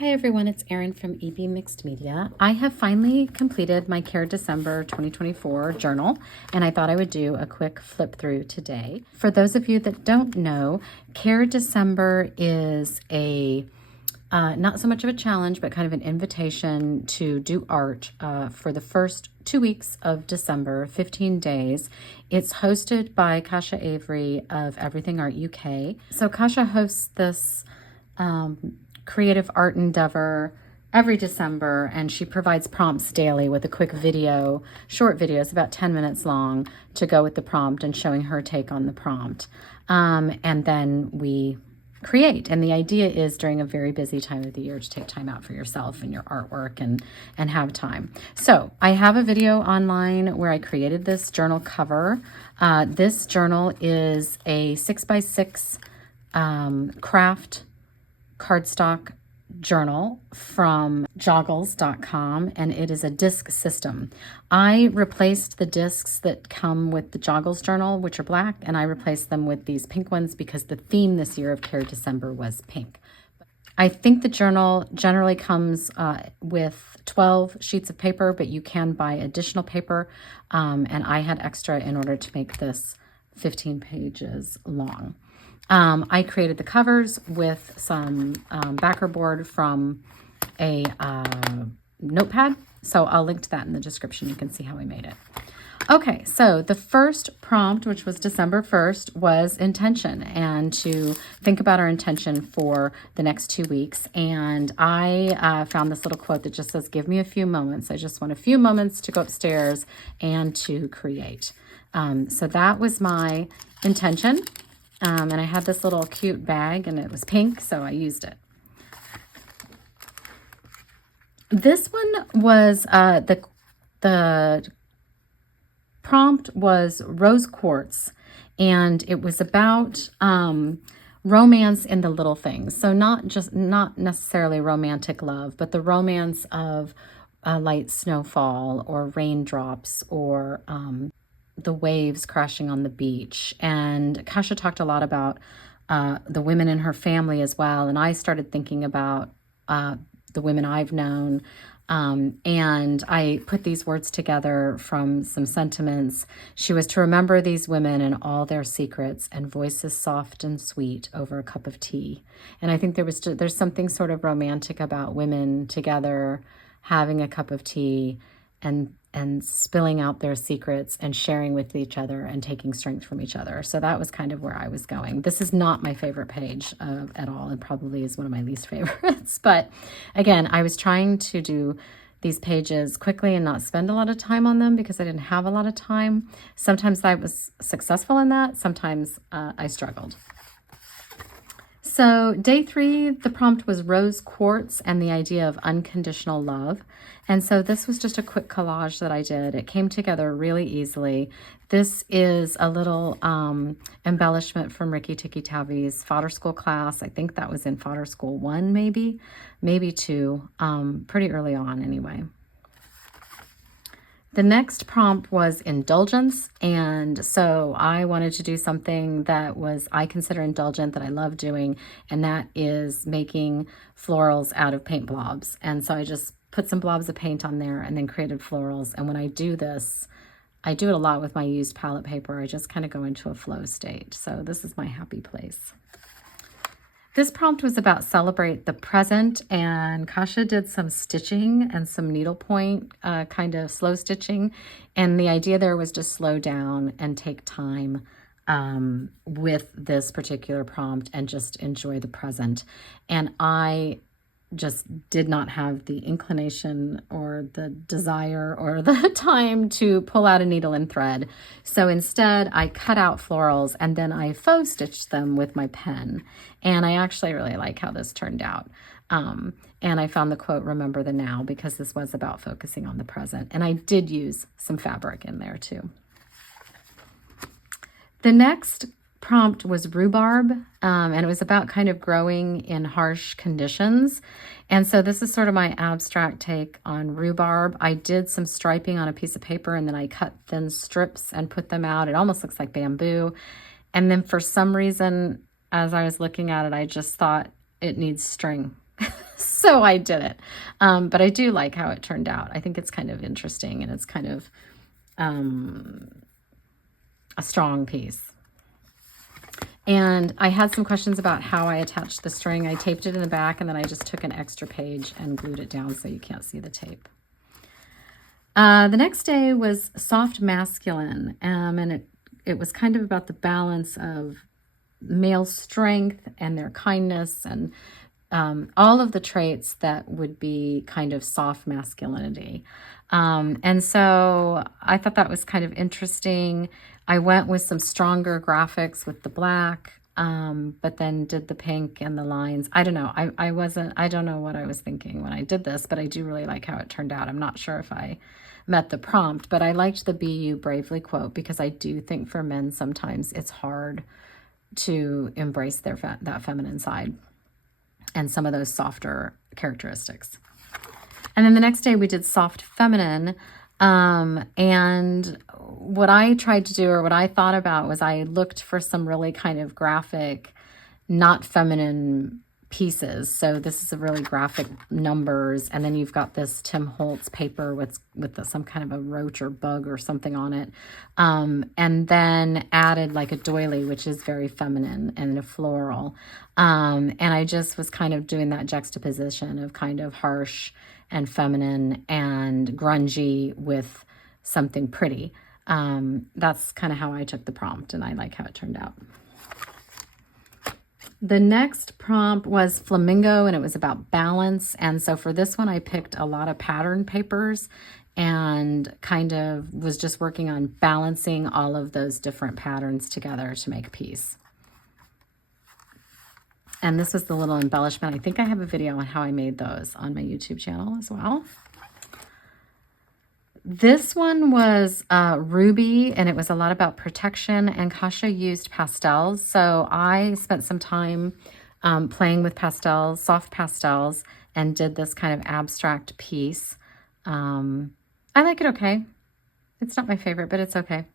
Hi everyone, it's Erin from EB Mixed Media. I have finally completed my Care December 2024 journal, and I thought I would do a quick flip through today. For those of you that don't know, Care December is a not so much of a challenge, but kind of an invitation to do art for the first 2 weeks of December, 15 days. It's hosted by Kasha Avery of Everything Art UK. So Kasha hosts this creative art endeavor every December, and she provides prompts daily with a quick video, short videos about 10 minutes long to go with the prompt and showing her take on the prompt. And then we create. And the idea is during a very busy time of the year to take time out for yourself and your artwork and have time. So I have a video online where I created this journal cover. This journal is a 6x6 craft cardstock journal from joggles.com, and it is a disc system. I replaced the discs that come with the Joggles journal, which are black, and I replaced them with these pink ones because the theme this year of Care December was pink. I think the journal generally comes with 12 sheets of paper, but you can buy additional paper, and I had extra in order to make this 15 pages long. I created the covers with some backer board from a notepad, so I'll link to that in the description. You can see how we made it. Okay, so the first prompt, which was December 1st, was intention, and to think about our intention for the next 2 weeks. And I found this little quote that just says, "Give me a few moments. I just want a few moments to go upstairs and to create." So that was my intention. And I had this little cute bag, and it was pink, so I used it. This one was, the prompt was rose quartz, and it was about romance in the little things. So not necessarily romantic love, but the romance of light snowfall or raindrops or the waves crashing on the beach. And Kasha talked a lot about the women in her family as well. And I started thinking about the women I've known. And I put these words together from some sentiments. She was to remember these women and all their secrets and voices soft and sweet over a cup of tea. And I think there's something sort of romantic about women together having a cup of ate and spilling out their secrets and sharing with each other and taking strength from each other. So that was kind of where I was going. This is not my favorite page at all. It probably is one of my least favorites. But again, I was trying to do these pages quickly and not spend a lot of time on them because I didn't have a lot of time. Sometimes I was successful in that. Sometimes I struggled. So day 3, the prompt was rose quartz and the idea of unconditional love. And so this was just a quick collage that I did. It came together really easily. This is a little embellishment from Ricky Tikki Tavi's Fodder School class. I think that was in Fodder School 1, maybe 2, pretty early on anyway. The next prompt was indulgence, and so I wanted to do something that I consider indulgent, that I love doing, and that is making florals out of paint blobs. And so I just put some blobs of paint on there and then created florals. And when I do this, I do it a lot with my used palette paper. I just kind of go into a flow state. So this is my happy place. This prompt was about celebrate the present, and Kasha did some stitching and some needlepoint kind of slow stitching. And the idea there was to slow down and take time with this particular prompt and just enjoy the present. And I just did not have the inclination or the desire or the time to pull out a needle and thread. So instead I cut out florals and then I faux stitched them with my pen. And I actually really like how this turned out. And I found the quote, "Remember the now," because this was about focusing on the present. And I did use some fabric in there too. The next prompt was rhubarb, and it was about kind of growing in harsh conditions. And so this is sort of my abstract take on rhubarb. I did some striping on a piece of paper, and then I cut thin strips and put them out. It almost looks like bamboo. And then for some reason, as I was looking at it, I just thought it needs string. So I did it. But I do like how it turned out. I think it's kind of interesting, and it's kind of a strong piece. And I had some questions about how I attached the string. I taped it in the back, and then I just took an extra page and glued it down so you can't see the tape. The next day was soft masculine, and it was kind of about the balance of male strength and their kindness and all of the traits that would be kind of soft masculinity. And so I thought that was kind of interesting. I went with some stronger graphics with the black, but then did the pink and the lines. I don't know. I don't know what I was thinking when I did this, but I do really like how it turned out. I'm not sure if I met the prompt, but I liked the "Be You Bravely" quote, because I do think for men sometimes it's hard to embrace that feminine side and some of those softer characteristics. And then the next day we did soft feminine. And what I tried to do, or what I thought about, was I looked for some really kind of graphic, not feminine pieces. So this is a really graphic numbers. And then you've got this Tim Holtz paper with some kind of a roach or bug or something on it. And then added like a doily, which is very feminine, and a floral. And I just was kind of doing that juxtaposition of kind of harsh and feminine and grungy with something pretty. That's kind of how I took the prompt, and I like how it turned out. The next prompt was flamingo, and it was about balance. And so for this one, I picked a lot of pattern papers and kind of was just working on balancing all of those different patterns together to make a piece. And this was the little embellishment. I think I have a video on how I made those on my YouTube channel as well. This one was ruby, and it was a lot about protection, and Kasha used pastels. So I spent some time playing with pastels, soft pastels, and did this kind of abstract piece. I like it okay. It's not my favorite, but it's okay.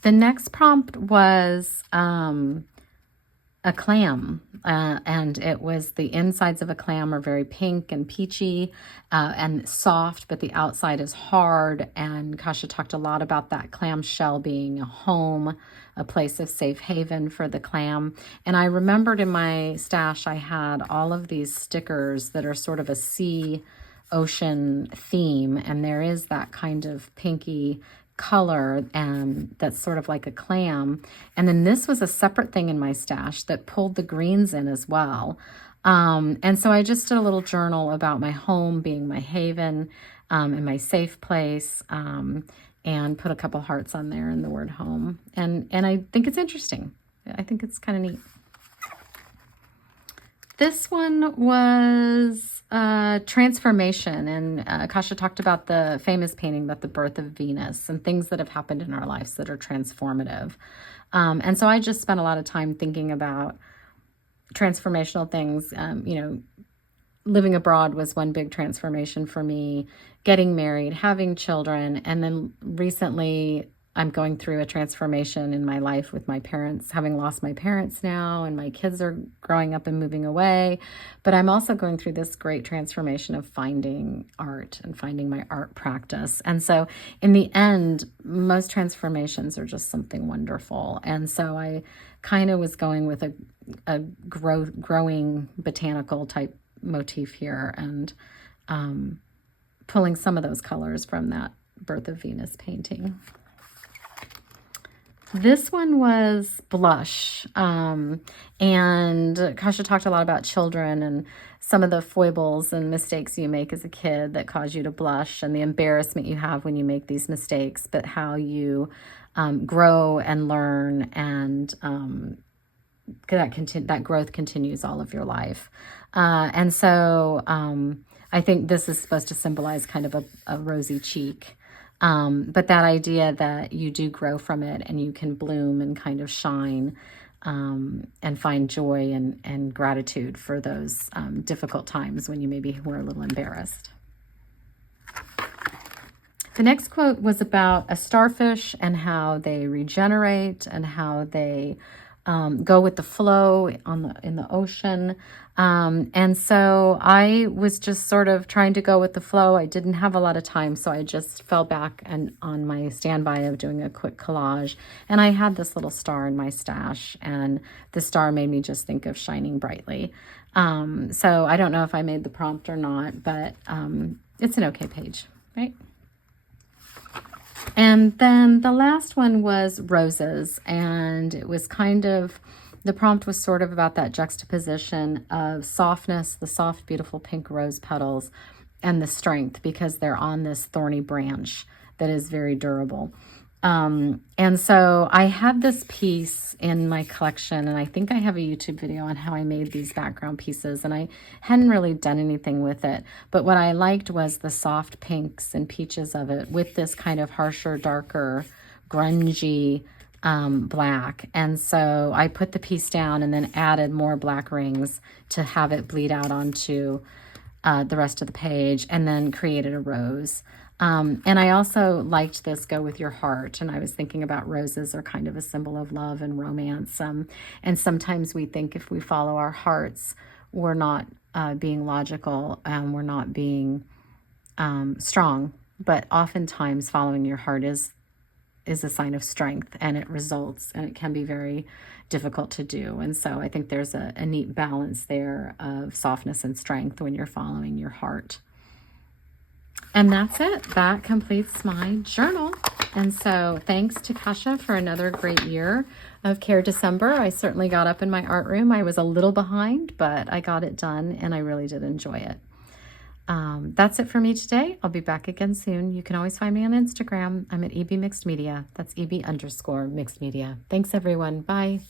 The next prompt was a clam, and it was the insides of a clam are very pink and peachy and soft, but the outside is hard. And Kasha talked a lot about that clam shell being a home, a place of safe haven for the clam. And I remembered in my stash I had all of these stickers that are sort of a sea ocean theme, and there is that kind of pinky color that's sort of like a clam. And then this was a separate thing in my stash that pulled the greens in as well. And so I just did a little journal about my home being my haven and my safe place, and put a couple hearts on there and the word home. And I think it's interesting. I think it's kind of neat. This one was transformation, and Kasha talked about the famous painting about the birth of Venus and things that have happened in our lives that are transformative. And so I just spent a lot of time thinking about transformational things. Living abroad was one big transformation for me, getting married, having children, and then recently I'm going through a transformation in my life with my parents, having lost my parents now, and my kids are growing up and moving away. But I'm also going through this great transformation of finding art and finding my art practice. And so in the end, most transformations are just something wonderful. And so I kind of was going with a growing botanical type motif here, and pulling some of those colors from that Birth of Venus painting. This one was blush, and Kasha talked a lot about children and some of the foibles and mistakes you make as a kid that cause you to blush, and the embarrassment you have when you make these mistakes, but how you grow and learn, and that growth continues all of your life. And so I think this is supposed to symbolize kind of a rosy cheek. But that idea that you do grow from it, and you can bloom and kind of shine, and find joy and gratitude for those difficult times when you maybe were a little embarrassed. The next quote was about a starfish and how they regenerate and how they go with the flow in the ocean. And so I was just sort of trying to go with the flow. I didn't have a lot of time, so I just fell back and on my standby of doing a quick collage. And I had this little star in my stash, and the star made me just think of shining brightly. So I don't know if I made the prompt or not, but it's an okay page, right? And then the last one was roses, and it was kind of, the prompt was sort of about that juxtaposition of softness, the soft, beautiful pink rose petals, and the strength, because they're on this thorny branch that is very durable. And so I had this piece in my collection, and I think I have a YouTube video on how I made these background pieces, and I hadn't really done anything with it. But what I liked was the soft pinks and peaches of it with this kind of harsher, darker, grungy black. And so I put the piece down and then added more black rings to have it bleed out onto the rest of the page, and then created a rose. And I also liked this go with your heart. And I was thinking about roses are kind of a symbol of love and romance. And sometimes we think if we follow our hearts, we're not being logical, and we're not being strong. But oftentimes following your heart is a sign of strength, and it results, and it can be very difficult to do. And so I think there's a neat balance there of softness and strength when you're following your heart. And that's it. That completes my journal. And so thanks to Kasha for another great year of Care December. I certainly got up in my art room. I was a little behind, but I got it done, and I really did enjoy it. That's it for me today. I'll be back again soon. You can always find me on Instagram. I'm at EB Mixed Media. That's EB_Mixed Media. Thanks, everyone. Bye.